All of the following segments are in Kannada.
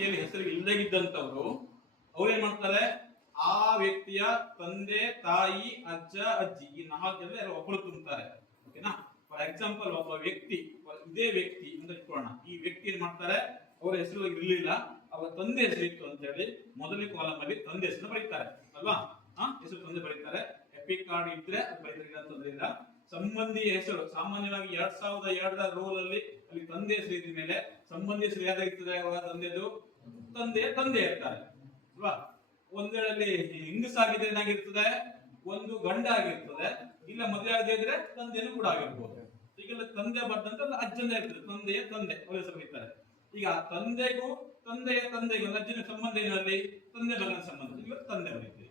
ಚೀಟಿಯಲ್ಲಿ ಹೆಸರು ಇಲ್ಲದೇ ಇದ್ದಂತವ್ರು ಅವ್ರೇನ್ ಮಾಡ್ತಾರೆ, ಆ ವ್ಯಕ್ತಿಯ ತಂದೆ, ತಾಯಿ, ಅಜ್ಜ, ಅಜ್ಜಿ ಈ 4 ಜನ ಒಬ್ಬರು ತುಂಬ್ತಾರೆ. ಓಕೆನಾ? ಫಾರ್ ಎಕ್ಸಾಂಪಲ್ ಒಬ್ಬ ವ್ಯಕ್ತಿ, ಇದೇ ವ್ಯಕ್ತಿ ಅಂತ ಇಟ್ಕೊಳ್ಳೋಣ. ಈ ವ್ಯಕ್ತಿ ಏನ್ ಮಾಡ್ತಾರೆ, ಅವರ ಹೆಸರು ಇರಲಿಲ್ಲ, ಅವರ ತಂದೆ ಹೆಸರು ಇತ್ತು ಅಂತ ಹೇಳಿ ಮೊದಲನೇ ಕಾಲಮ್ ಅಲ್ಲಿ ತಂದೆ ಹೆಸರು ಬರೀತಾರೆ ಅಲ್ವಾ? ಹೆಸರು ತಂದೆ ಬರೀತಾರೆ. ಎಪಿಕ್ ಕಾರ್ಡ್ ಇದ್ರೆ ಅದು ಬರೀತಾರೆ ಅಂತಂದ್ರೆ ಇಲ್ಲ. ಸಂಬಂಧಿ ಹೆಸರು ಸಾಮಾನ್ಯವಾಗಿ 2002ರ ರೂಲ್ ಅಲ್ಲಿ ಅಲ್ಲಿ ತಂದೆ ಹೆಸರು ಇದ್ದ ಮೇಲೆ ಸಂಬಂಧಿ ಹೆಸರು ಯಾವ್ದಾಗಿರ್ತದೆ, ಅವಾಗ ತಂದೆದು ತಂದೆ ಇರ್ತಾರೆ ಅಲ್ವಾ? ಒಂದ್ ವೇಳೆ ಹೆಂಗಸಾಗಿದ್ರೆ ಏನಾಗಿರ್ತದೆ, ಒಂದು ಗಂಡ ಆಗಿರ್ತದೆ, ಇಲ್ಲ ಮದುವೆ ಆಗದೆ ಇದ್ರೆ ತಂದೆನೂ ಕೂಡ ಆಗಿರ್ಬೋದು. ಈಗೆಲ್ಲ ತಂದೆ ಬರ್ದಂತ ಅಜ್ಜನ ಇರ್ತದೆ, ತಂದೆಯ ತಂದೆ ಅವ್ರ ಹೆಸರು ಬರೀತಾರೆ. ಈಗ ತಂದೆಗೂ ತಂದೆಗೂ ಅಜ್ಜನ ಸಂಬಂಧ ಏನಲ್ಲಿ ತಂದೆ ಮಗನ ಸಂಬಂಧ, ಈಗ ತಂದೆ ಬರೀತೀವಿ.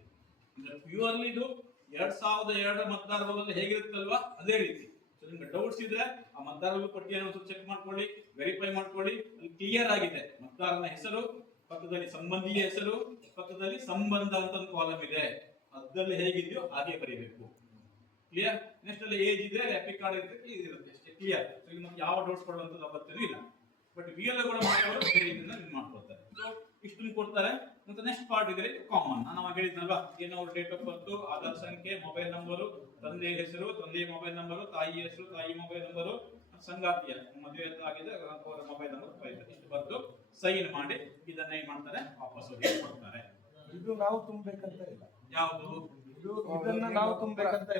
ಪ್ಯೂರ್ಲಿ ಇದು 2002 ಮತದಾರರಲ್ಲಿ ಹೇಗಿರುತ್ತಲ್ವಾ ಅದೇ ರೀತಿ. ನಿಮ್ಗೆ ಡೌಟ್ಸ್ ಇದ್ರೆ ಆ ಮತದಾರರ ಪಟ್ಟಿಯನ್ನು ಚೆಕ್ ಮಾಡ್ಕೊಳ್ಳಿ, ವೆರಿಫೈ ಮಾಡ್ಕೊಳ್ಳಿ. ಅಲ್ಲಿ ಕ್ಲಿಯರ್ ಆಗಿದೆ ಮತದಾರನ ಹೆಸರು, ಪಕ್ಕದಲ್ಲಿ ಸಂಬಂಧಿಯ ಹೆಸರು, ಪಕ್ಕದಲ್ಲಿ ಸಂಬಂಧ ಅಂತ ಒಂದು ಕಾಲಮ್ ಇದೆ. ಅದ್ರಲ್ಲಿ ಹೇಗಿದೆಯೋ ಹಾಗೆ ಬರೀಬೇಕು. ಕ್ಲಿಯರ್? ನೆಕ್ಸ್ಟ್ ಅಲ್ಲಿ ಏಜ್ ಇದೆ, ಎಪಿಕ್ ಕಾರ್ಡ್ ಇರುತ್ತೆ ಅಷ್ಟೇ. ಕ್ಲಿಯರ್? ಮತ್ತೆ ಯಾವ ಡೌಟ್ಸ್ ಕೊಡುವಂತದ್ದು ಅವತ್ತೂ ಇಲ್ಲ. ಬಟ್ ವಿಎಲ್ಒ ಕೂಡ ಮಾಡೋರು ಬೇರೆ ಇದನ್ನ ಮಾಡ್ಕೊಳ್ತಾರೆ. ಸೊ ಇಷ್ಟನ್ನು ಕೊಡ್ತಾರೆ. ಮತ್ತೆ ನೆಕ್ಸ್ಟ್ ಪಾರ್ಟ್ ಇದೆ ಕಾಮನ್. ನಾನು ಅವಾಗ ಹೇಳಿದ್ನಲ್ವಾ, ಏನೋ ಡೇಟ್ ಆಫ್ ಬರ್ತ್, ಆಧಾರ್ ಸಂಖ್ಯೆ, ಮೊಬೈಲ್ ನಂಬರು, ತಂದೆಯ ಹೆಸರು, ತಂದೆಯ ಮೊಬೈಲ್ ನಂಬರು, ತಾಯಿ ಹೆಸರು, ತಾಯಿ ಮೊಬೈಲ್ ನಂಬರು, ಸಂಗಾತಿಯ ಮದುವೆ ಆಗಿದೆ ಅವರ ಮೊಬೈಲ್ ನಂಬರ್ ಬರೀತಾರೆ. ಇಷ್ಟು ಬರ್ದು ಸೈನ್ ಮಾಡಿ ಇದನ್ನ ಏನ್ ಮಾಡ್ತಾರೆ, ವಾಪಸ್ ಕೊಡ್ತಾರೆ. ಇದು ನಾವು ತುಂಬಬೇಕಂತ ಇಲ್ಲ. ಯಾವುದು? ಇದನ್ನ ನಾವು ತುಂಬಬೇಕಂತ ಇಲ್ಲ.